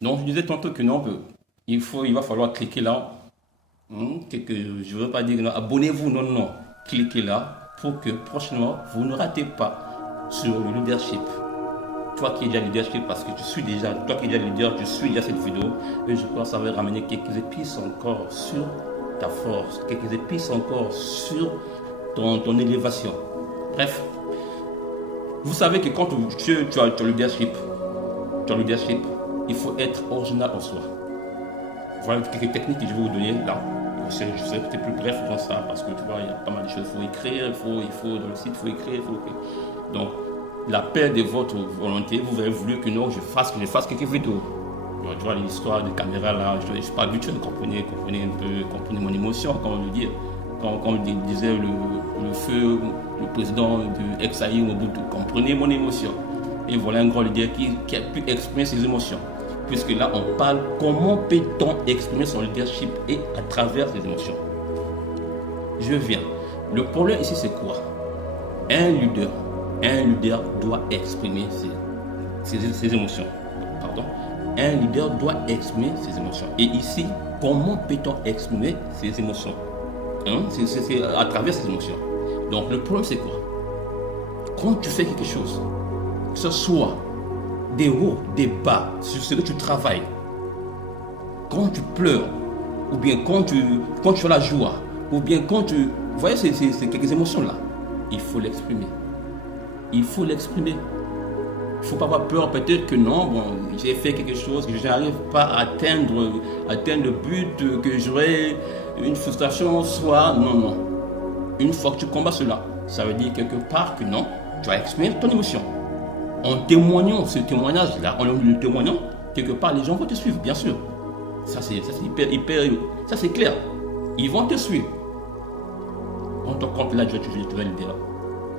Donc, je disais tantôt que non, il va falloir cliquer là. Je ne veux pas dire non, abonnez-vous, non, non. Cliquez là pour que prochainement, vous ne ratez pas sur le leadership. Toi qui es déjà leadership, parce que toi qui es déjà leader, je suis déjà cette vidéo, et je pense que ça va ramener quelques épices encore sur ta force, quelques épices encore sur ton élévation. Bref, vous savez que quand tu as le leadership, il faut être original en soi. Voilà quelques techniques que je vais vous donner là. Je sais que tu es plus bref dans ça parce que tu vois, il y a pas mal de choses. Il faut écrire, il faut dans le site, il faut écrire, Donc, la paix de votre volonté, vous avez voulu que non, je fasse quelques vidéos. Tu vois, l'histoire de caméra là, je ne suis pas habitué, comprenez mon émotion, comme on le dit. Comme disait le feu, le président de Exaïe Mobutu, comprenez mon émotion. Et voilà un grand leader qui a pu exprimer ses émotions. Puisque là, on parle comment peut-on exprimer son leadership et à travers ses émotions. Je viens. Le problème ici, c'est quoi? Un leader doit exprimer ses émotions. Pardon. Un leader doit exprimer ses émotions. Et ici, comment peut-on exprimer ses émotions? C'est à travers ses émotions. Donc, le problème, c'est quoi? Quand tu fais quelque chose, que ce soit des hauts, des bas, sur ce que tu travailles, quand tu pleures, ou bien quand tu as la joie, ou bien quand tu... Vous voyez, c'est quelques émotions-là. Il faut l'exprimer. Il faut l'exprimer. Il ne faut pas avoir peur, peut-être que non, bon, j'ai fait quelque chose, que je n'arrive pas à atteindre le but, que j'aurai une frustration, soit... Non, non. Une fois que tu combats cela, ça veut dire quelque part que non, tu as exprimé ton émotion. En témoignant ce témoignage-là, en le témoignant, quelque part, les gens vont te suivre, bien sûr. Ça, c'est ça, c'est clair. Ils vont te suivre. En ton compte, là, tu vas le dire.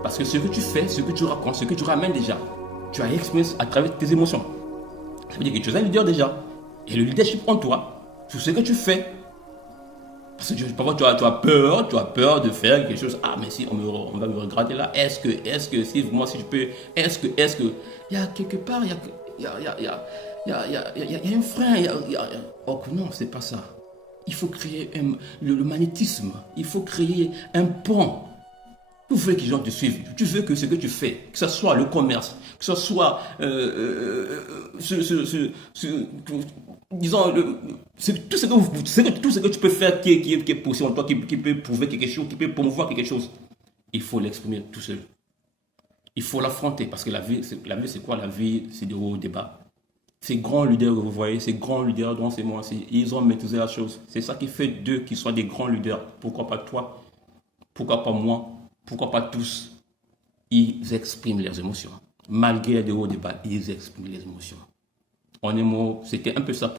Parce que ce que tu fais, ce que tu racontes, ce que tu ramènes déjà, tu as exprimé à travers tes émotions. Ça veut dire que tu es un leader déjà. Et le leadership en toi, sur ce que tu fais. Parce que parfois tu as peur de faire quelque chose. Ah, mais si on va me regarder là, est-ce que si moi si je peux, est-ce que, il y a quelque part, il y a un frein, oh non, c'est pas ça. Il faut créer le magnétisme, il faut créer un pont. Tu veux que les gens te suivent, tu veux que ce que tu fais, que ce soit le commerce, que ce soit, disons, tout ce que tu peux faire qui est possible en toi, qui peut prouver quelque chose, qui peut promouvoir quelque chose, il faut l'exprimer tout seul. Il faut l'affronter parce que la vie, c'est quoi? La vie, c'est de haut, des bas. Ces grands leaders que vous voyez, ces grands leaders dont c'est moi, ils ont maîtrisé la chose. C'est ça qui fait d'eux qu'ils soient des grands leaders. Pourquoi pas toi? Pourquoi pas moi? Pourquoi pas tous? Ils expriment leurs émotions. Malgré des hauts débats, ils expriment les émotions. En un mot, c'était un peu ça.